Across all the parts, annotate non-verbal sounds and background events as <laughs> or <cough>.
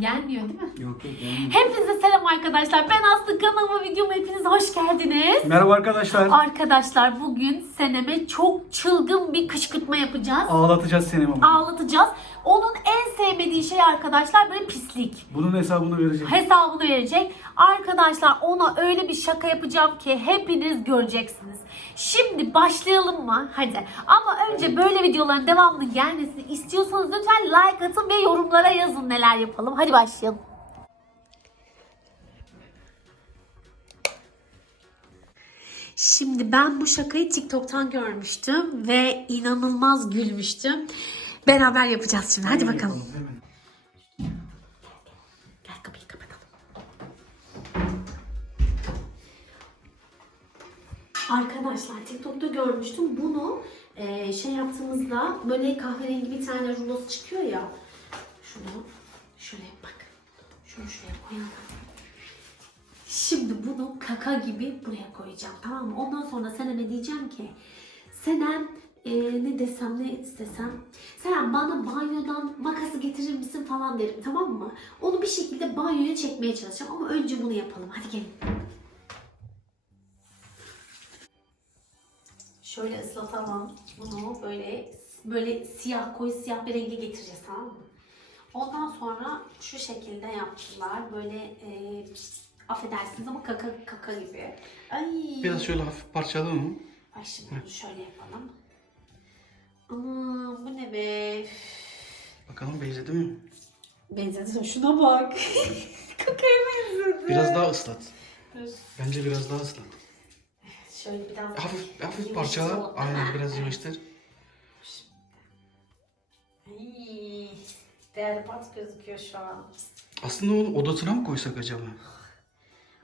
Gelmiyor değil mi? Yok yok gelmiyor. Hepinize selam arkadaşlar. Ben Aslı kanalıma videoma hepiniz hoş geldiniz. Merhaba arkadaşlar. Arkadaşlar bugün Senem'e çok çılgın bir kışkırtma yapacağız. Ağlatacağız seni ama. Ağlatacağız. Onun en sevmediği şey arkadaşlar böyle pislik. Bunun hesabını verecek. Hesabını verecek. Arkadaşlar ona öyle bir şaka yapacağım ki hepiniz göreceksiniz. Şimdi başlayalım mı? Hadi. Ama önce böyle videoların devamlı gelmesini istiyorsanız lütfen like atın ve yorumlara yazın neler yapalım. Hadi başlayalım. Şimdi ben bu şakayı TikTok'tan görmüştüm ve inanılmaz gülmüştüm. Beraber yapacağız şimdi. Hadi bakalım. Gel kapıyı kapatalım. Arkadaşlar TikTok'ta görmüştüm. Bunu e, şey yaptığımızda böyle kahverengi bir tane rulosu çıkıyor ya. Şunu şöyle bak. Şunu şuraya koyalım. Şimdi bunu kaka gibi buraya koyacağım tamam mı? Ondan sonra Senem'e diyeceğim ki Senem e, ne desem ne istesem Senem bana banyodan makası getirir misin falan derim tamam mı? Onu bir şekilde banyoya çekmeye çalışacağım ama önce bunu yapalım. Hadi gelin. Şöyle ıslatalım bunu böyle böyle siyah koyu siyah bir renge getireceğiz tamam mı? Ondan sonra şu şekilde yaptılar. Böyle e, affedersiniz ama kaka kaka gibi. Ay. Biraz şöyle hafif parçalı mı? Ay şimdi bunu şöyle yapalım. Aman bu ne be? Bakalım benzedi mi? Benzedi. Şuna bak. <laughs> Kakaya benzedi. Biraz daha ıslat. Dur. Bence biraz daha ıslat. Şöyle biraz Hafif hafif parçala. Aynen biraz yavaştır. Ay, değerli bat gözüküyor şu an. Aslında onu odasına mı koysak acaba?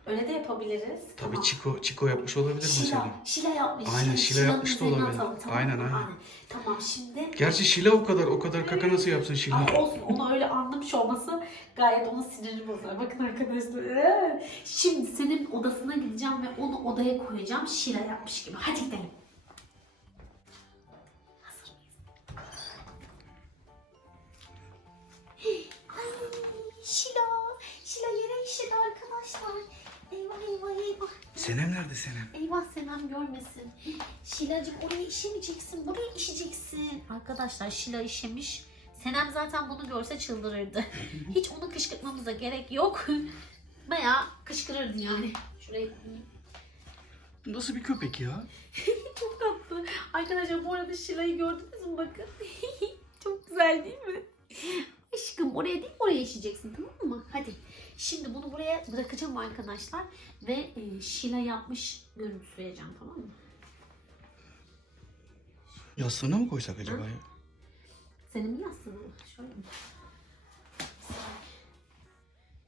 Öyle de yapabiliriz. Tabii Tamam. Çiko, Çiko yapmış olabilir mesela. Şila, Şila yapmış. Aynen, Şila yapmış da olabilir. atalım, tamam Aynen, mı? aynen. Tamam şimdi Gerçi Şila o kadar o kadar kaka nasıl yapsın Şila? Ama olsun onu öyle anlamış olması gayet onun sinirini bozar. Bakın arkadaşlar. ee. Şimdi senin odasına gideceğim ve onu odaya koyacağım. Şila yapmış gibi. Hadi gidelim. Senem nerede Senem? Eyvah Senem görmesin. Şilacık oraya işemeyeceksin. Buraya işeceksin. Arkadaşlar Şila işemiş. Senem zaten bunu görse çıldırırdı. <laughs> Hiç onu kışkırtmamıza gerek yok. Bayağı kışkırırdı yani. Şurayı Nasıl bir köpek ya? <laughs> çok tatlı. Arkadaşlar bu arada Şila'yı gördünüz mü bakın. <laughs> çok güzel değil mi? Aşkım oraya değil oraya işeyeceksin tamam mı? Hadi. Şimdi bunu buraya bırakacağım arkadaşlar. Ve e, Şila yapmış görüntüsü vereceğim tamam mı? Yastığına mı koysak acaba ya? Senin mi yastığın mı? Şöyle mi?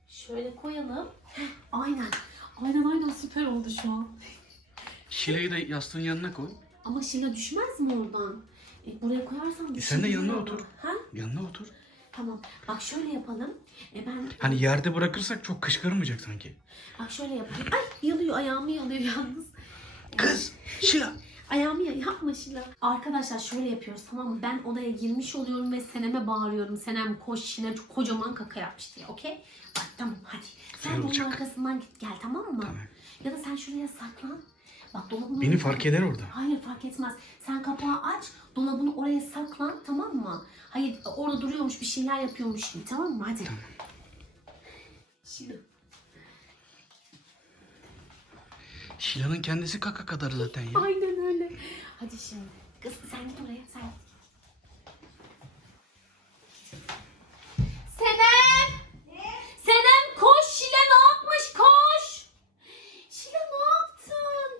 Şöyle koyalım. Heh, Aynen. Aynen aynen süper oldu şu an. Şila'yı da yastığın yanına koy. Ama Şila düşmez mi oradan? E, buraya koyarsam E, sen de yanına otur. Ha? Yanına otur. Tamam. Bak şöyle yapalım. E ben Hani yerde bırakırsak çok kışkırmayacak sanki. bak şöyle yapayım. Ay yalıyor ayağımı yalıyor yalnız. Kız, Şila. <laughs> Ayağımı ya yapma Şila. Arkadaşlar şöyle yapıyoruz tamam mı? Ben odaya girmiş oluyorum ve Senem'e bağırıyorum. Senem koş çok kocaman kaka yapmış diye okey? Bak tamam hadi. Sen Güzel olacak. arkasından git gel tamam mı? Ya da sen şuraya saklan. Bak dolabın Beni fark eder orada. Hayır fark etmez. Sen kapağı aç, dolabını oraya saklan tamam mı? Hayır orada duruyormuş bir şeyler yapıyormuş gibi tamam mı? Hadi. Tamam. Şimdi. Şila'nın kendisi kaka kadar zaten ya. Aynen öyle. Hadi şimdi. Kız sen git oraya sen. Senem koş Şile ne yapmış koş! Şile ne yaptın?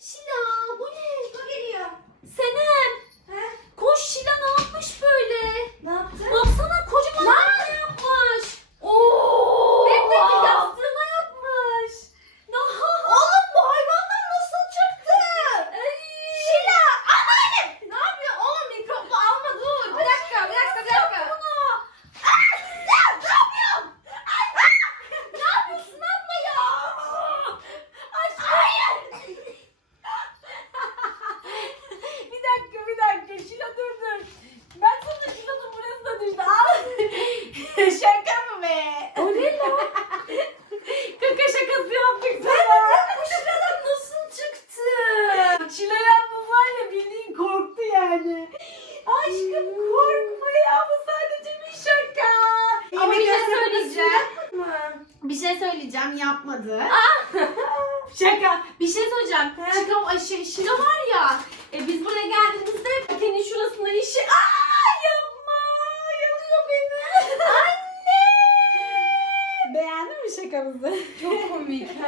Şila bu ne? Su geliyor. Senem! He? Koş Şila ne yapmış böyle? Ne yaptın? Baksana kocaman kaka yapmış. Oo! Hem de bir yastığına yapmış. Oğlum bu hayvanlar nasıl çıktı? Şila anneannem. Ne yapıyor oğlum? be. O ne lan? Kaka şakası yaptık sana. Bu şuradan nasıl çıktı? Şila yalnız var ya bildiğin korktu yani. Aşkım korkma ya bu sadece bir şaka. Ama bir şey söyleyeceğim. Bir şey söyleyeceğim yapmadı. <laughs> şaka. Bir şey söyleyeceğim. Şaka, şey, Şila var ya. E, biz buraya geldiğimizde senin şurasında işi. Aa yapma. Yanıyor beni. Anne. Beğendin mi şakamızı? Çok komik. <laughs>